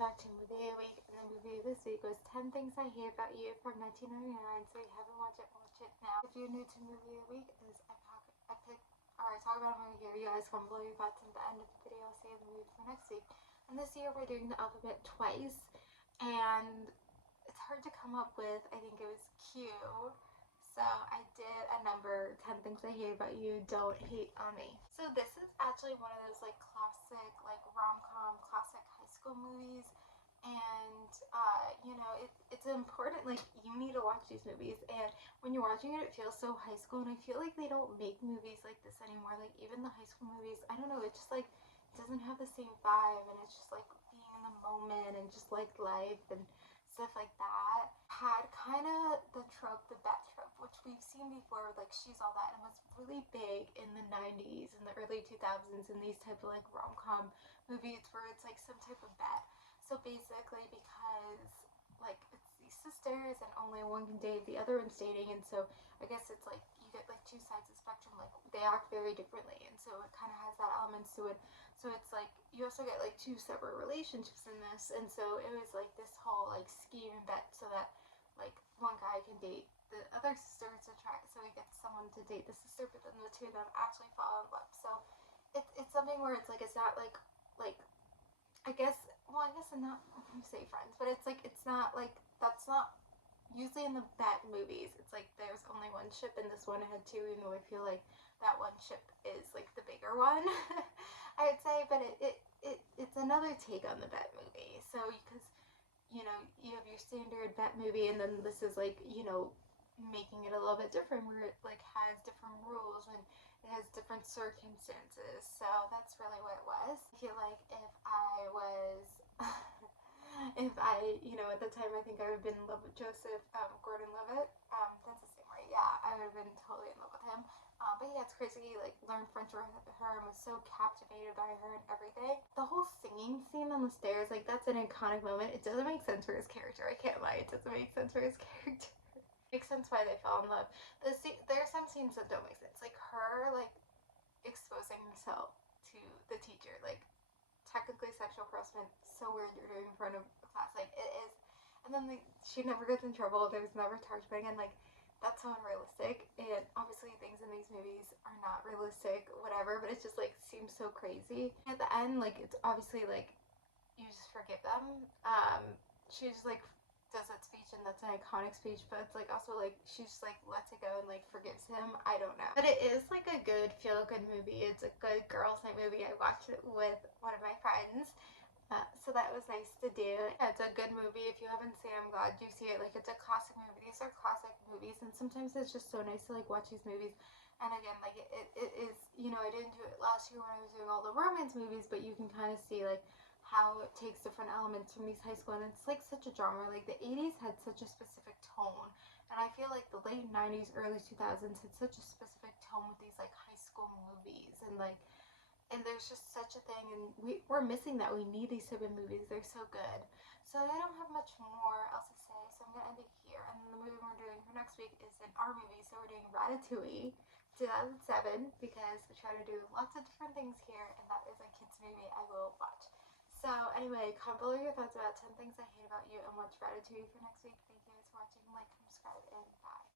back to Movie of the Week, and the movie this week was 10 Things I Hate About You from 1999, so if you haven't watched it, watch it now. If you're new to Movie of the Week, I talk about a movie here, you guys comment below your thoughts, and at the end of the video I'll say the movie for next week. And this year we're doing the alphabet twice, and it's hard to come up with. I think it was Q, so I did a number, 10 Things I Hate About You, Don't Hate on Me. So this is actually one of those like classic, like rom-com, classic high school movies. And you know, it's important, like you need to watch these movies, and when you're watching it, it feels so high school, and I feel like they don't make movies like this anymore. Like even the high school movies, I don't know, it just like doesn't have the same vibe, and it's just like being in the moment and just like life and stuff like that. Had kind of the trope, the bet trope, which we've seen before with like She's All That, and was really big in the 90s and the early 2000s in these type of like rom-com movies where it's like some type of bet. So basically, because like it's these sisters and only one can date the other one's dating, and so I guess it's like you get like two sides of the spectrum, like they act very differently, and so it kind of has that elements to it. So it's like you also get like two separate relationships in this, and so it was like this whole like scheme and bet so that like one guy can date the other sister to try, so he gets someone to date the sister, but then the two of them actually fall in love. So it's something where it's like it's not like I guess, well, I guess I'm not, I'm say friends, but it's like, it's not like, that's not, usually in the bet movies, it's like there's only one ship, and this one had two, even though I feel like that one ship is like the bigger one, I would say, but it's another take on the bet movie. So, because, you know, you have your standard bet movie, and then this is like, you know, making it a little bit different, where it like has different rules and it has different circumstances. So that's really what it was. I feel like if I was if I, you know, at the time I think I would have been in love with Joseph Gordon-Levitt. That's the same way. Yeah, I would have been totally in love with him. But yeah, it's crazy. Like learned French with her and was so captivated by her and everything. The whole singing scene on the stairs, like that's an iconic moment. It doesn't make sense for his character. I can't lie. It doesn't make sense for his character. Makes sense why they fell in love. There are some scenes that don't make sense, like her like exposing herself to the teacher, like technically sexual harassment. So weird you're doing in front of a class, like it is. And then she never gets in trouble. There's never charged, but again, like that's so unrealistic. And obviously things in these movies are not realistic, whatever. But it just like seems so crazy. At the end, like it's obviously like you just forgive them. She just like does that speech, and that's an iconic speech, but it's like also like she just like lets it go and like forgives him. I don't know, but it is like a good feel good movie. It's a good girls night movie. I watched it with one of my friends, so that was nice to do. Yeah, it's a good movie. If you haven't seen it, I'm glad you see it. Like it's a classic movie. These are classic movies, and sometimes it's just so nice to like watch these movies. And again, like it is, you know, I didn't do it last year when I was doing all the romance movies, but you can kind of see like how it takes different elements from these high school, and it's like such a genre. Like the 80s had such a specific tone, and I feel like the late 90s, early 2000s had such a specific tone with these like high school movies, and like, and there's just such a thing, and we're missing that. We need these type of movies. They're so good. So I don't have much more else to say, so I'm gonna end it here. And then the movie we're doing for next week is an our movie, so we're doing Ratatouille 2007, because we try to do lots of different things here, and that is a kids movie I will watch. So anyway, comment below your thoughts about 10 things I hate about you, and watch Ratatouille for next week. Thank you guys for watching. Like, subscribe, and bye.